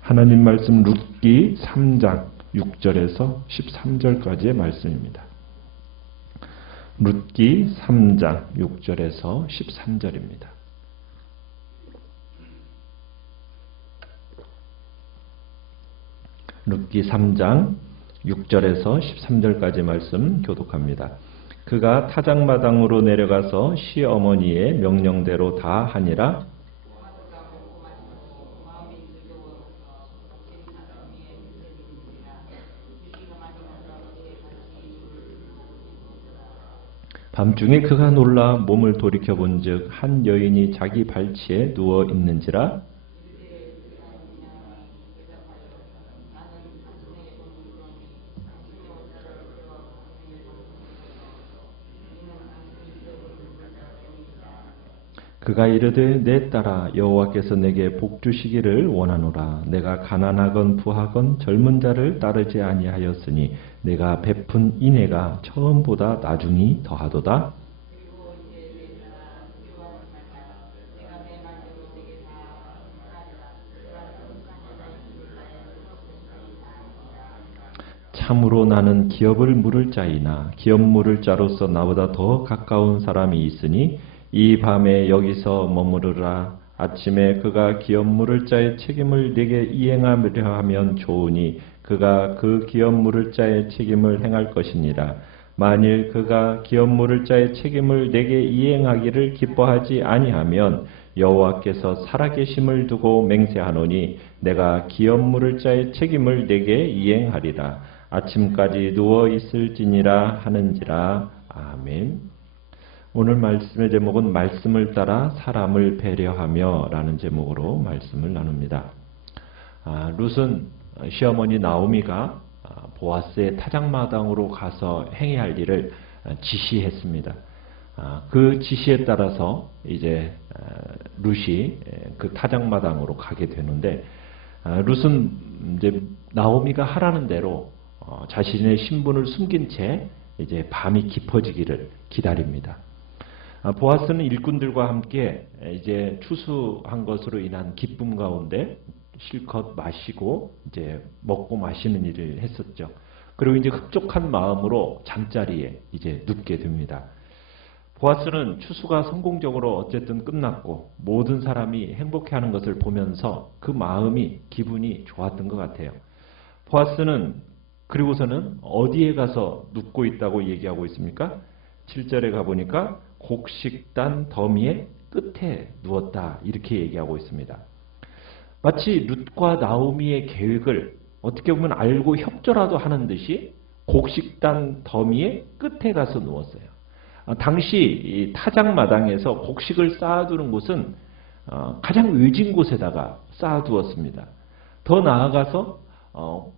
하나님 말씀 룻기 3장 6절에서 13절까지의 말씀입니다. 룻기 3장 6절에서 13절입니다. 룻기 3장 6절에서 13절까지 말씀 교독합니다. 그가 타작마당으로 내려가서 시어머니의 명령대로 다 하니라. 밤중에 그가 놀라 몸을 돌이켜본즉 한 여인이 자기 발치에 누워 있는지라. 그가 이르되 내 딸아 여호와께서 내게 복 주시기를 원하노라. 내가 가난하건 부하건 젊은 자를 따르지 아니하였으니 내가 베푼 인애가 처음보다 나중이 더하도다. 참으로 나는 기업을 물을 자이나 기업 물을 자로서 나보다 더 가까운 사람이 있으니 이 밤에 여기서 머무르라. 아침에 그가 기업 물을 자의 책임을 내게 이행하려 하면 좋으니 그가 그 기업 물을 자의 책임을 행할 것이니라. 만일 그가 기업 물을 자의 책임을 내게 이행하기를 기뻐하지 아니하면 여호와께서 살아계심을 두고 맹세하노니 내가 기업 물을 자의 책임을 내게 이행하리라. 아침까지 누워 있을지니라 하는지라. 아멘. 오늘 말씀의 제목은 말씀을 따라 사람을 배려하며 라는 제목으로 말씀을 나눕니다. 룻은 시어머니 나오미가 보아스의 타작마당으로 가서 행해야 할 일을 지시했습니다. 그 지시에 따라서 이제 룻이 그 타작마당으로 가게 되는데 룻은 이제 나오미가 하라는 대로 자신의 신분을 숨긴 채 이제 밤이 깊어지기를 기다립니다. 보아스는 일꾼들과 함께 이제 추수한 것으로 인한 기쁨 가운데 실컷 마시고 이제 먹고 마시는 일을 했었죠. 그리고 이제 흡족한 마음으로 잠자리에 이제 눕게 됩니다. 보아스는 추수가 성공적으로 어쨌든 끝났고 모든 사람이 행복해하는 것을 보면서 그 마음이 기분이 좋았던 것 같아요. 보아스는 그리고서는 어디에 가서 눕고 있다고 얘기하고 있습니까? 7절에 가보니까 곡식단 더미의 끝에 누웠다 이렇게 얘기하고 있습니다. 마치 룻과 나오미의 계획을 어떻게 보면 알고 협조라도 하는 듯이 곡식단 더미의 끝에 가서 누웠어요. 당시 이 타작마당에서 곡식을 쌓아두는 곳은 가장 외진 곳에다가 쌓아두었습니다. 더 나아가서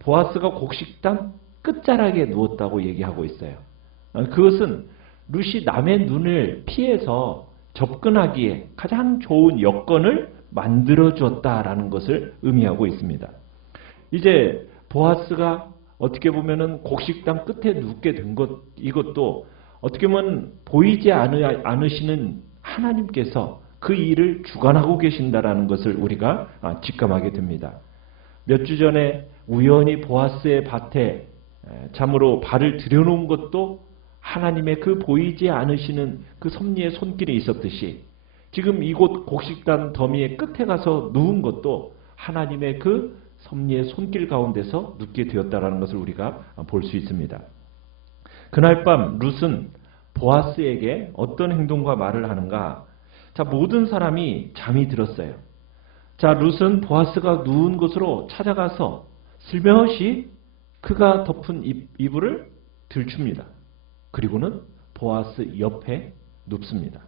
보아스가 곡식단 끝자락에 누웠다고 얘기하고 있어요. 그것은 룻이 남의 눈을 피해서 접근하기에 가장 좋은 여건을 만들어 주었다라는 것을 의미하고 있습니다. 이제 보아스가 어떻게 보면은 곡식단 끝에 눕게 된 것, 이것도 어떻게 보면 보이지 않으시는 하나님께서 그 일을 주관하고 계신다라는 것을 우리가 직감하게 됩니다. 몇 주 전에 우연히 보아스의 밭에 참으로 발을 들여놓은 것도 하나님의 그 보이지 않으시는 그 섭리의 손길이 있었듯이 지금 이곳 곡식단 더미의 끝에 가서 누운 것도 하나님의 그 섭리의 손길 가운데서 눕게 되었다는 것을 우리가 볼 수 있습니다. 그날 밤 룻은 보아스에게 어떤 행동과 말을 하는가? 자, 모든 사람이 잠이 들었어요. 자, 룻은 보아스가 누운 곳으로 찾아가서 슬며시 그가 덮은 이불을 들춥니다. 그리고는 보아스 옆에 눕습니다.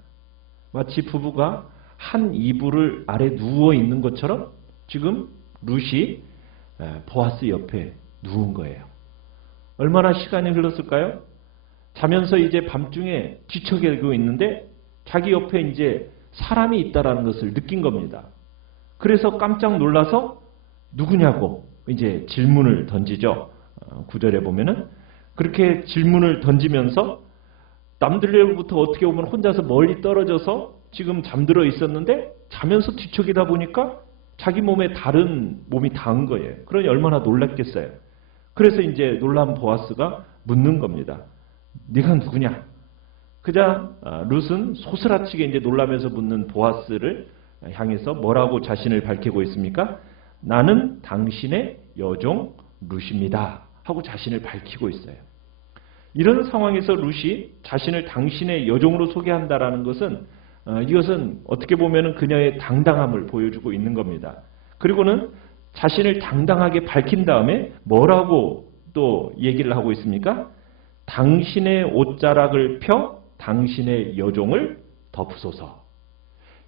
마치 부부가 한 이불을 아래 누워 있는 것처럼 지금 룻이 보아스 옆에 누운 거예요. 얼마나 시간이 흘렀을까요? 자면서 이제 밤중에 뒤척이고 있는데 자기 옆에 이제 사람이 있다라는 것을 느낀 겁니다. 그래서 깜짝 놀라서 누구냐고 이제 질문을 던지죠. 9절에 보면은 그렇게 질문을 던지면서 남들로부터 어떻게 보면 혼자서 멀리 떨어져서 지금 잠들어 있었는데 자면서 뒤척이다 보니까 자기 몸에 다른 몸이 닿은 거예요. 그러니 얼마나 놀랐겠어요. 그래서 이제 놀란 보아스가 묻는 겁니다. 네가 누구냐? 그자 룻은 소스라치게 이제 놀라면서 묻는 보아스를 향해서 뭐라고 자신을 밝히고 있습니까? 나는 당신의 여종 룻입니다. 하고 자신을 밝히고 있어요. 이런 상황에서 룻이 자신을 당신의 여종으로 소개한다라는 것은 이것은 어떻게 보면 그녀의 당당함을 보여주고 있는 겁니다. 그리고는 자신을 당당하게 밝힌 다음에 뭐라고 또 얘기를 하고 있습니까? 당신의 옷자락을 펴 당신의 여종을 덮으소서.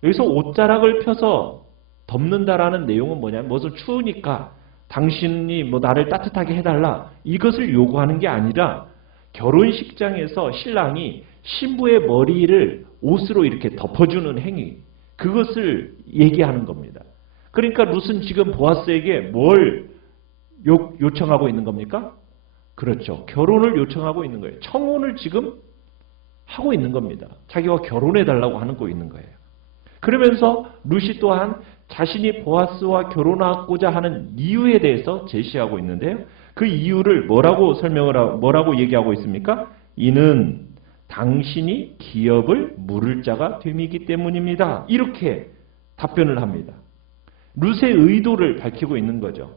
여기서 옷자락을 펴서 덮는다라는 내용은 뭐냐면 무슨 추우니까 당신이 뭐 나를 따뜻하게 해달라 이것을 요구하는 게 아니라 결혼식장에서 신랑이 신부의 머리를 옷으로 이렇게 덮어주는 행위, 그것을 얘기하는 겁니다. 그러니까 룻은 지금 보아스에게 뭘 요청하고 있는 겁니까? 그렇죠. 결혼을 요청하고 있는 거예요. 청혼을 지금 하고 있는 겁니다. 자기와 결혼해달라고 하는 거 있는 거예요. 그러면서 룻이 또한 자신이 보아스와 결혼하고자 하는 이유에 대해서 제시하고 있는데요. 그 이유를 뭐라고 얘기하고 있습니까? 이는 당신이 기업을 물을 자가 됨이기 때문입니다. 이렇게 답변을 합니다. 룻의 의도를 밝히고 있는 거죠.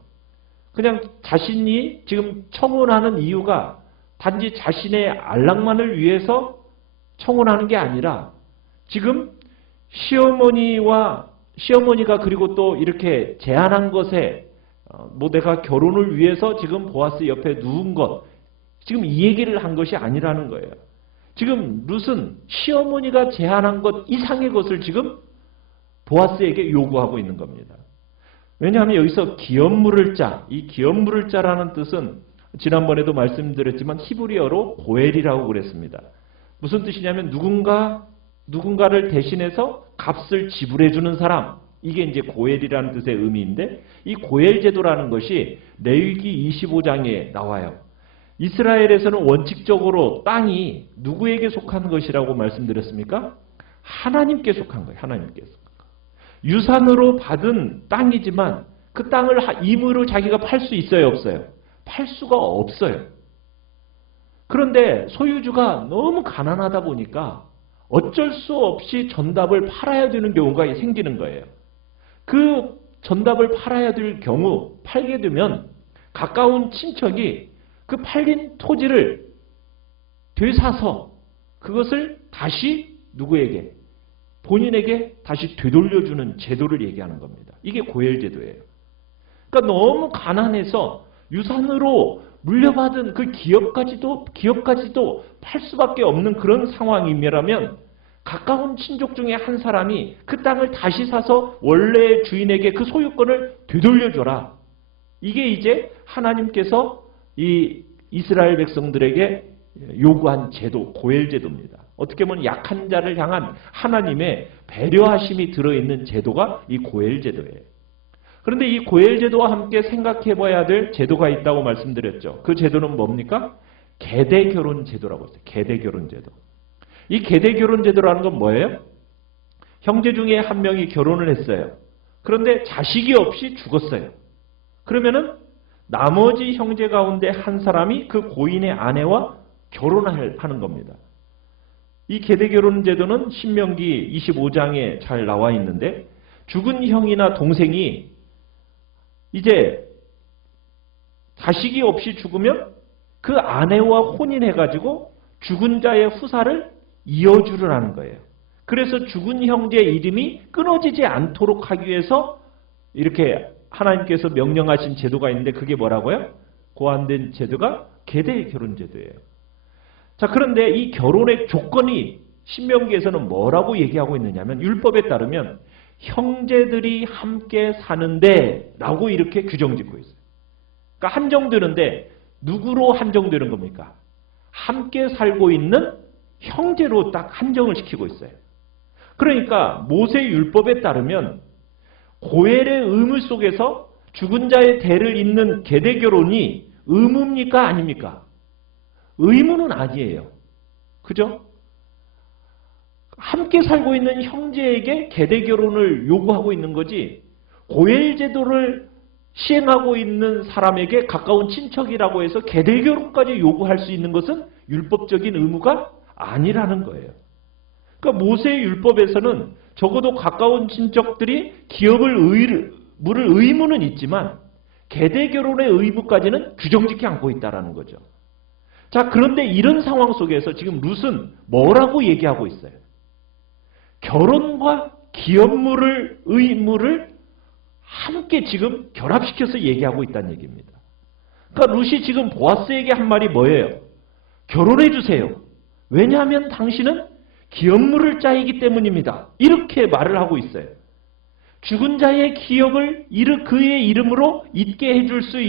그냥 자신이 지금 청혼하는 이유가 단지 자신의 안락만을 위해서 청혼하는 게 아니라 지금 시어머니가 그리고 또 이렇게 제안한 것에 뭐 내가 결혼을 위해서 지금 보아스 옆에 누운 것, 지금 이 얘기를 한 것이 아니라는 거예요. 지금 룻은 시어머니가 제안한 것 이상의 것을 지금 보아스에게 요구하고 있는 겁니다. 왜냐하면 여기서 기업 물을 자, 이 기업 물을 자라는 뜻은 지난번에도 말씀드렸지만 히브리어로 고엘이라고 그랬습니다. 무슨 뜻이냐면 누군가를 대신해서 값을 지불해 주는 사람, 이게 이제 고엘이라는 뜻의 의미인데 이 고엘 제도라는 것이 레위기 25장에 나와요. 이스라엘에서는 원칙적으로 땅이 누구에게 속한 것이라고 말씀드렸습니까? 하나님께 속한 거예요. 하나님께 속한 거. 유산으로 받은 땅이지만 그 땅을 임의로 자기가 팔 수 있어요? 없어요? 팔 수가 없어요. 그런데 소유주가 너무 가난하다 보니까 어쩔 수 없이 전답을 팔아야 되는 경우가 생기는 거예요. 그 전답을 팔아야 될 경우 팔게 되면 가까운 친척이 그 팔린 토지를 되사서 그것을 다시 누구에게? 본인에게 다시 되돌려주는 제도를 얘기하는 겁니다. 이게 고엘 제도예요. 그러니까 너무 가난해서 유산으로 물려받은 그 기업까지도 팔 수밖에 없는 그런 상황이면 가까운 친족 중에 한 사람이 그 땅을 다시 사서 원래 주인에게 그 소유권을 되돌려줘라. 이게 이제 하나님께서 이 이스라엘 백성들에게 요구한 제도, 고엘 제도입니다. 어떻게 보면 약한 자를 향한 하나님의 배려하심이 들어있는 제도가 이 고엘 제도예요. 그런데 이 고엘 제도와 함께 생각해 봐야 될 제도가 있다고 말씀드렸죠. 그 제도는 뭡니까? 계대 결혼 제도라고 했어요. 계대 결혼 제도. 이 계대 결혼 제도라는 건 뭐예요? 형제 중에 한 명이 결혼을 했어요. 그런데 자식이 없이 죽었어요. 그러면은 나머지 형제 가운데 한 사람이 그 고인의 아내와 결혼을 하는 겁니다. 이 계대 결혼 제도는 신명기 25장에 잘 나와 있는데 죽은 형이나 동생이 이제 자식이 없이 죽으면 그 아내와 혼인해가지고 죽은 자의 후사를 이어주려는 거예요. 그래서 죽은 형제의 이름이 끊어지지 않도록 하기 위해서 이렇게 하나님께서 명령하신 제도가 있는데 그게 뭐라고요? 고안된 제도가 계대 결혼 제도예요. 자, 그런데 이 결혼의 조건이 신명기에서는 뭐라고 얘기하고 있느냐면 율법에 따르면 형제들이 함께 사는데 라고 이렇게 규정짓고 있어요. 그러니까 한정되는데 누구로 한정되는 겁니까? 함께 살고 있는 형제로 딱 한정을 시키고 있어요. 그러니까 모세 율법에 따르면 고엘의 의무 속에서 죽은 자의 대를 잇는 계대 결혼이 의무입니까? 아닙니까? 의무는 아니에요. 그죠? 함께 살고 있는 형제에게 계대 결혼을 요구하고 있는 거지 고엘 제도를 시행하고 있는 사람에게 가까운 친척이라고 해서 계대 결혼까지 요구할 수 있는 것은 율법적인 의무가 아니라는 거예요. 그러니까 모세의 율법에서는 적어도 가까운 친척들이 기업을 물을 의무는 있지만 계대 결혼의 의무까지는 규정짓지 않고 있다는 거죠. 자, 그런데 이런 상황 속에서 지금 룻은 뭐라고 얘기하고 있어요? 결혼과 기업물을 의무를 함께 지금 결합시켜서 얘기하고 있다는 얘기입니다. 그러니까 룻이 지금 보아스에게 한 말이 뭐예요? 결혼해 주세요. 왜냐하면 당신은 기업물을 짜이기 때문입니다. 이렇게 말을 하고 있어요. 죽은 자의 기업을 그의 이름으로 잊게 해줄 수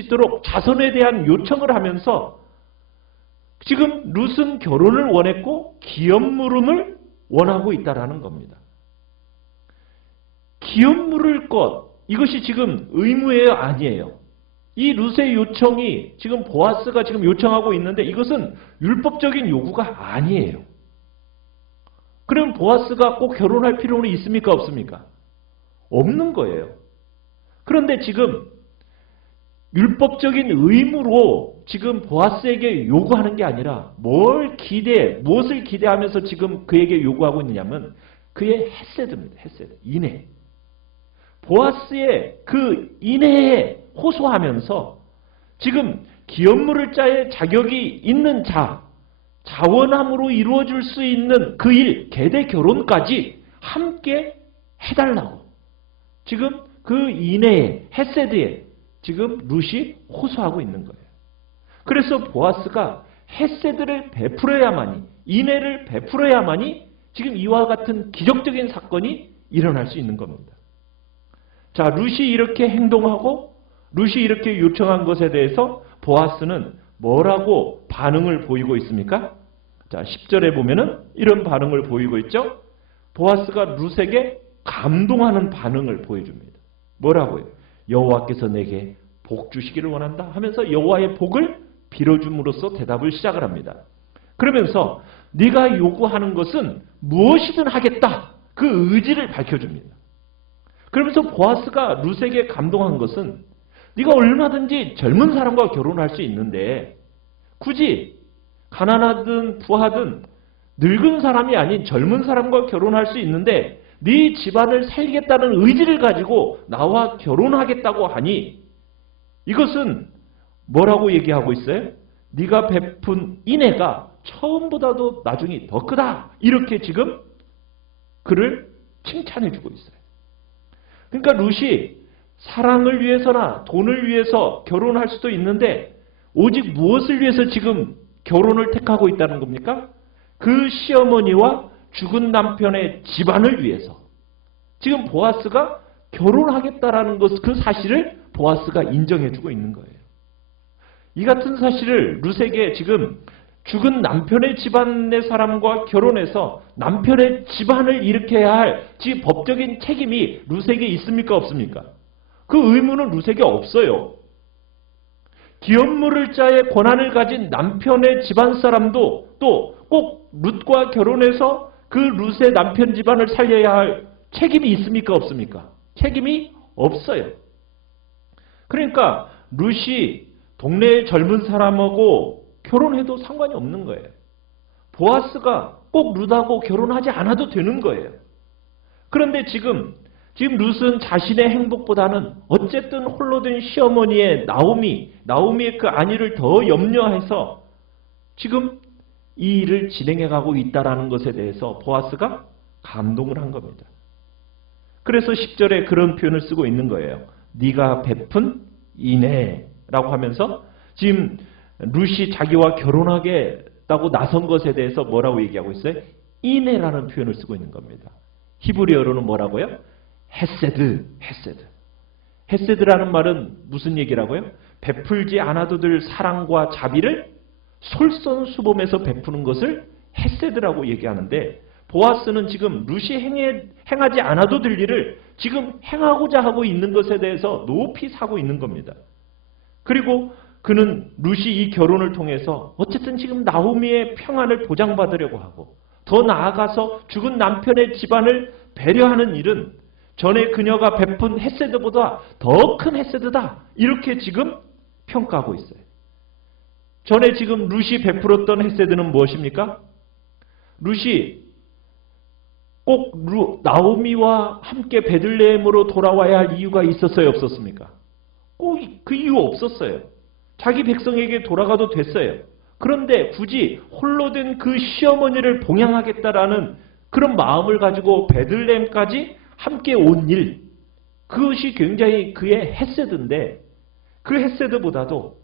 있도록 자손에 대한 요청을 하면서 지금 룻은 결혼을 원했고 기업물음을 원하고 있다라는 겁니다. 기업물을 이것이 지금 의무예요, 아니에요? 이 룻의 요청이 지금 보아스가 지금 요청하고 있는데 이것은 율법적인 요구가 아니에요. 그럼 보아스가 꼭 결혼할 필요는 있습니까, 없습니까? 없는 거예요. 그런데 지금 율법적인 의무로 지금 보아스에게 요구하는 게 아니라 무엇을 기대하면서 지금 그에게 요구하고 있느냐면 그의 헤세드입니다. 헤세드, 인애. 보아스의 그 인애에 호소하면서 지금 기업물을 짜의 자격이 있는 자원함으로 이루어질 수 있는 그 일, 계대 결혼까지 함께 해달라고. 지금 그 인애에, 헤세드에 지금 룻이 호소하고 있는 거예요. 그래서 보아스가 헤세드를 베풀어야만이, 인애를 베풀어야만이 지금 이와 같은 기적적인 사건이 일어날 수 있는 겁니다. 자, 룻이 이렇게 행동하고 룻이 이렇게 요청한 것에 대해서 보아스는 뭐라고 반응을 보이고 있습니까? 자, 10절에 보면은 이런 반응을 보이고 있죠? 보아스가 룻에게 감동하는 반응을 보여줍니다. 뭐라고요? 여호와께서 내게 복 주시기를 원한다 하면서 여호와의 복을 빌어줌으로써 대답을 시작을 합니다. 그러면서 네가 요구하는 것은 무엇이든 하겠다. 그 의지를 밝혀줍니다. 그러면서 보아스가 룻에게 감동한 것은 네가 얼마든지 젊은 사람과 결혼할 수 있는데 굳이 가난하든 부하든 늙은 사람이 아닌 젊은 사람과 결혼할 수 있는데 네 집안을 살리겠다는 의지를 가지고 나와 결혼하겠다고 하니 이것은 뭐라고 얘기하고 있어요? 네가 베푼 인애가 처음보다도 나중이 더 크다. 이렇게 지금 그를 칭찬해주고 있어요. 그러니까 룻이 사랑을 위해서나 돈을 위해서 결혼할 수도 있는데 오직 무엇을 위해서 지금 결혼을 택하고 있다는 겁니까? 그 시어머니와 죽은 남편의 집안을 위해서 지금 보아스가 결혼하겠다라는 그 사실을 보아스가 인정해주고 있는 거예요. 이 같은 사실을 룻에게 지금 죽은 남편의 집안의 사람과 결혼해서 남편의 집안을 일으켜야 할 법적인 책임이 룻에게 있습니까, 없습니까? 그 의무는 룻에게 없어요. 기업물을 짜의 권한을 가진 남편의 집안 사람도 또 꼭 룻과 결혼해서 그 룻의 남편 집안을 살려야 할 책임이 있습니까, 없습니까? 책임이 없어요. 그러니까 룻이 동네의 젊은 사람하고 결혼해도 상관이 없는 거예요. 보아스가 꼭 룻하고 결혼하지 않아도 되는 거예요. 그런데 지금 룻은 자신의 행복보다는 어쨌든 홀로 된 시어머니의 나오미의 그 안위를 더 염려해서 지금 이 일을 진행해가고 있다는 것에 대해서 보아스가 감동을 한 겁니다. 그래서 10절에 그런 표현을 쓰고 있는 거예요. 네가 베푼 인애라고 하면서 지금 룻이 자기와 결혼하겠다고 나선 것에 대해서 뭐라고 얘기하고 있어요? 인애라는 표현을 쓰고 있는 겁니다. 히브리어로는 뭐라고요? 헤세드. 헤세드라는 말은 무슨 얘기라고요? 베풀지 않아도 될 사랑과 자비를 솔선수범해서 베푸는 것을 헤세드라고 얘기하는데 보아스는 지금 룻이 행하지 않아도 될 일을 지금 행하고자 하고 있는 것에 대해서 높이 사고 있는 겁니다. 그리고 그는 룻이 이 결혼을 통해서 어쨌든 지금 나오미의 평안을 보장받으려고 하고 더 나아가서 죽은 남편의 집안을 배려하는 일은 전에 그녀가 베푼 헤세드보다 더 큰 헤세드다. 이렇게 지금 평가하고 있어요. 전에 지금 룻이 베풀었던 헤세드는 무엇입니까? 룻이 꼭 나오미와 함께 베들레헴으로 돌아와야 할 이유가 있었어요? 없었습니까? 꼭 그 이유 없었어요. 자기 백성에게 돌아가도 됐어요. 그런데 굳이 홀로 된 그 시어머니를 봉양하겠다라는 그런 마음을 가지고 베들레헴까지 함께 온 일, 그것이 굉장히 그의 헤세드인데 그 헤세드보다도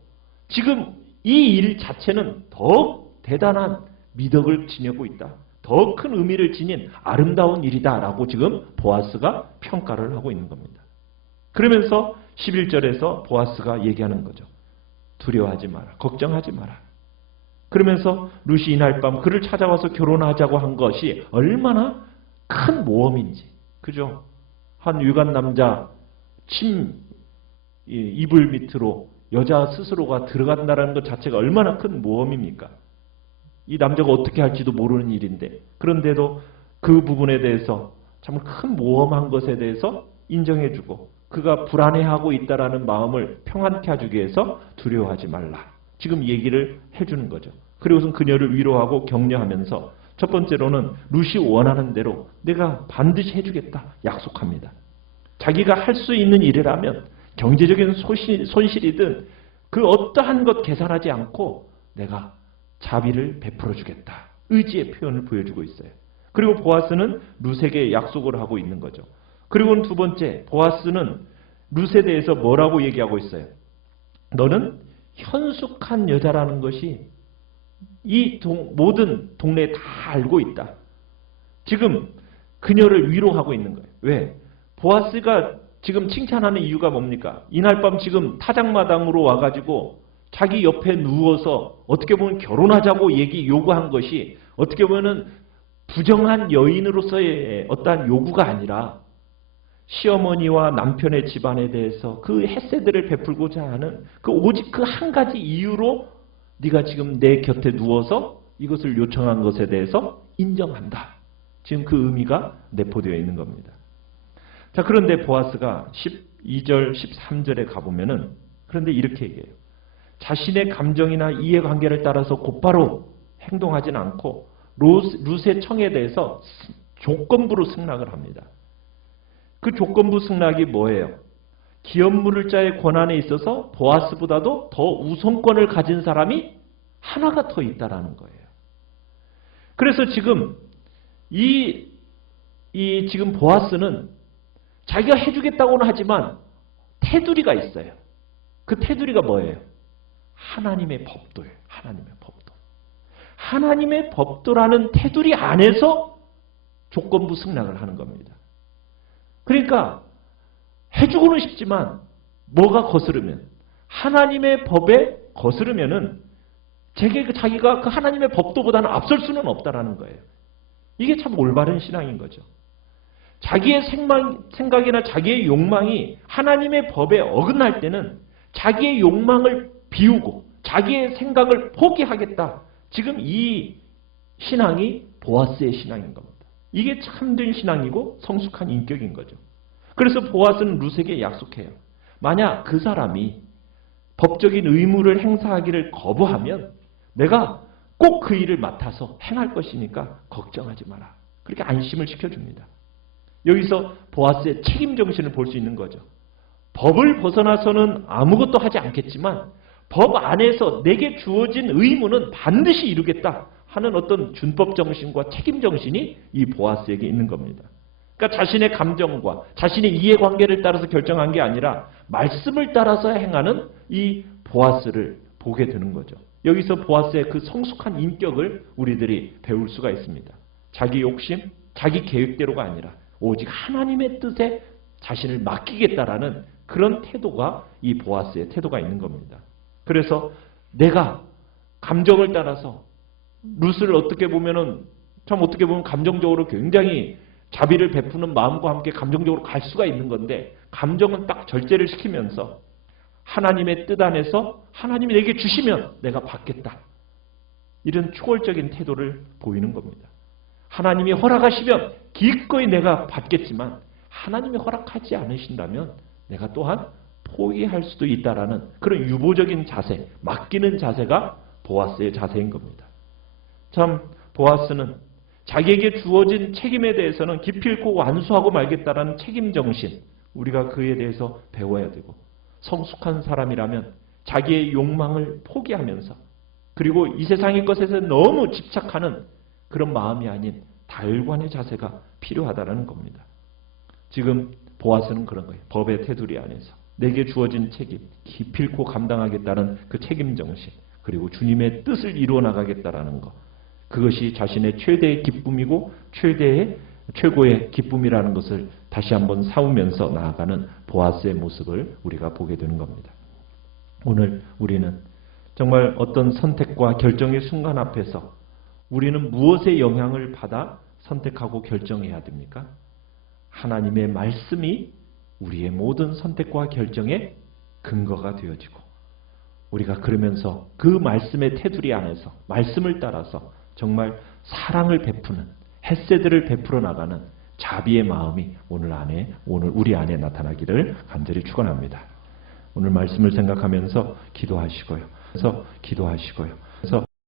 지금 이 일 자체는 더 대단한 미덕을 지니고 있다. 더 큰 의미를 지닌 아름다운 일이다라고 지금 보아스가 평가를 하고 있는 겁니다. 그러면서 11절에서 보아스가 얘기하는 거죠. 두려워하지 마라. 걱정하지 마라. 그러면서 룻이 이날 밤 그를 찾아와서 결혼하자고 한 것이 얼마나 큰 모험인지. 그죠? 한 유관 남자 이불 밑으로 여자 스스로가 들어간다는 것 자체가 얼마나 큰 모험입니까? 이 남자가 어떻게 할지도 모르는 일인데 그런데도 그 부분에 대해서 참 큰 모험한 것에 대해서 인정해주고 그가 불안해하고 있다라는 마음을 평안케 해주기 위해서 두려워하지 말라. 지금 얘기를 해주는 거죠. 그리고선 그녀를 위로하고 격려하면서 첫 번째로는 룻이 원하는 대로 내가 반드시 해주겠다 약속합니다. 자기가 할 수 있는 일이라면 경제적인 손실이든 그 어떠한 것 계산하지 않고 내가 자비를 베풀어 주겠다. 의지의 표현을 보여주고 있어요. 그리고 보아스는 룻에게 약속을 하고 있는 거죠. 그리고 두 번째, 보아스는 룻에 대해서 뭐라고 얘기하고 있어요? 너는 현숙한 여자라는 것이 이 모든 동네에 다 알고 있다. 지금 그녀를 위로하고 있는 거예요. 왜? 보아스가 지금 칭찬하는 이유가 뭡니까? 이날 밤 지금 타작마당으로 와가지고 자기 옆에 누워서 어떻게 보면 결혼하자고 요구한 것이 어떻게 보면 부정한 여인으로서의 어떠한 요구가 아니라 시어머니와 남편의 집안에 대해서 그 헤세드를 베풀고자 하는 그 오직 그 한 가지 이유로 네가 지금 내 곁에 누워서 이것을 요청한 것에 대해서 인정한다. 지금 그 의미가 내포되어 있는 겁니다. 자, 그런데 보아스가 12절, 13절에 가보면은 그런데 이렇게 얘기해요. 자신의 감정이나 이해관계를 따라서 곧바로 행동하지는 않고 룻의 청에 대해서 조건부로 승낙을 합니다. 그 조건부 승낙이 뭐예요? 기업 물을 자의 권한에 있어서 보아스보다도 더 우선권을 가진 사람이 하나가 더 있다라는 거예요. 그래서 지금 지금 보아스는 자기가 해주겠다고는 하지만 테두리가 있어요. 그 테두리가 뭐예요? 하나님의 법도예요. 하나님의 법도. 하나님의 법도라는 테두리 안에서 조건부 승낙을 하는 겁니다. 그러니까 해주고는 싶지만 뭐가 거스르면 하나님의 법에 거스르면은 자기가 그 하나님의 법도보다는 앞설 수는 없다라는 거예요. 이게 참 올바른 신앙인 거죠. 자기의 생각이나 자기의 욕망이 하나님의 법에 어긋날 때는 자기의 욕망을 비우고 자기의 생각을 포기하겠다. 지금 이 신앙이 보아스의 신앙인 겁니다. 이게 참된 신앙이고 성숙한 인격인 거죠. 그래서 보아스는 룻에게 약속해요. 만약 그 사람이 법적인 의무를 행사하기를 거부하면 내가 꼭 그 일을 맡아서 행할 것이니까 걱정하지 마라. 그렇게 안심을 시켜줍니다. 여기서 보아스의 책임 정신을 볼 수 있는 거죠. 법을 벗어나서는 아무것도 하지 않겠지만 법 안에서 내게 주어진 의무는 반드시 이루겠다 하는 어떤 준법 정신과 책임 정신이 이 보아스에게 있는 겁니다. 그러니까 자신의 감정과 자신의 이해관계를 따라서 결정한 게 아니라 말씀을 따라서 행하는 이 보아스를 보게 되는 거죠. 여기서 보아스의 그 성숙한 인격을 우리들이 배울 수가 있습니다. 자기 욕심, 자기 계획대로가 아니라 오직 하나님의 뜻에 자신을 맡기겠다라는 그런 태도가 이 보아스의 태도가 있는 겁니다. 그래서 내가 감정을 따라서 룻을 어떻게 보면 감정적으로 굉장히 자비를 베푸는 마음과 함께 감정적으로 갈 수가 있는 건데 감정은 딱 절제를 시키면서 하나님의 뜻 안에서 하나님이 내게 주시면 내가 받겠다. 이런 초월적인 태도를 보이는 겁니다. 하나님이 허락하시면 기꺼이 내가 받겠지만 하나님이 허락하지 않으신다면 내가 또한 포기할 수도 있다라는 그런 유보적인 자세, 맡기는 자세가 보아스의 자세인 겁니다. 참 보아스는 자기에게 주어진 책임에 대해서는 기필코 완수하고 말겠다라는 책임정신, 우리가 그에 대해서 배워야 되고, 성숙한 사람이라면 자기의 욕망을 포기하면서, 그리고 이 세상의 것에서 너무 집착하는 그런 마음이 아닌 달관의 자세가 필요하다는 겁니다. 지금 보아스는 그런 거예요. 법의 테두리 안에서 내게 주어진 책임, 기필코 감당하겠다는 그 책임정신, 그리고 주님의 뜻을 이루어 나가겠다라는 것, 그것이 자신의 최대의 기쁨이고 최고의 기쁨이라는 것을 다시 한번 사오면서 나아가는 보아스의 모습을 우리가 보게 되는 겁니다. 오늘 우리는 정말 어떤 선택과 결정의 순간 앞에서 우리는 무엇의 영향을 받아 선택하고 결정해야 됩니까? 하나님의 말씀이 우리의 모든 선택과 결정의 근거가 되어지고, 우리가 그러면서 그 말씀의 테두리 안에서 말씀을 따라서 정말 사랑을 베푸는, 햇새들을 베풀어 나가는 자비의 마음이 오늘 우리 안에 나타나기를 간절히 축원합니다. 오늘 말씀을 생각하면서 기도하시고요. 그래서 기도하시고요.